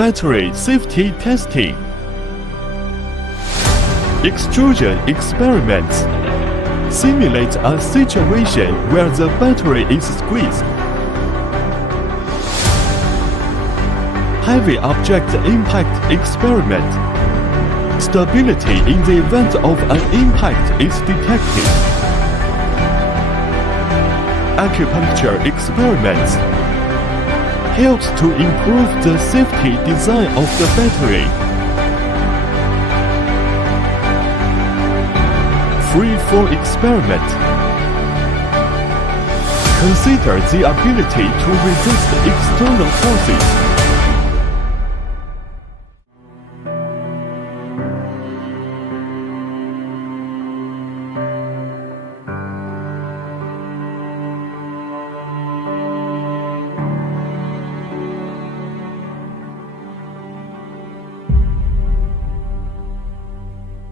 Battery safety testing. Extrusion experiments. Simulate a situation where the battery is squeezed. Heavy object impact experiment. Stability in the event of an impact is detected. Acupuncture experiments helps to improve the safety design of the battery. Free fall experiment. Consider the ability to resist external forces.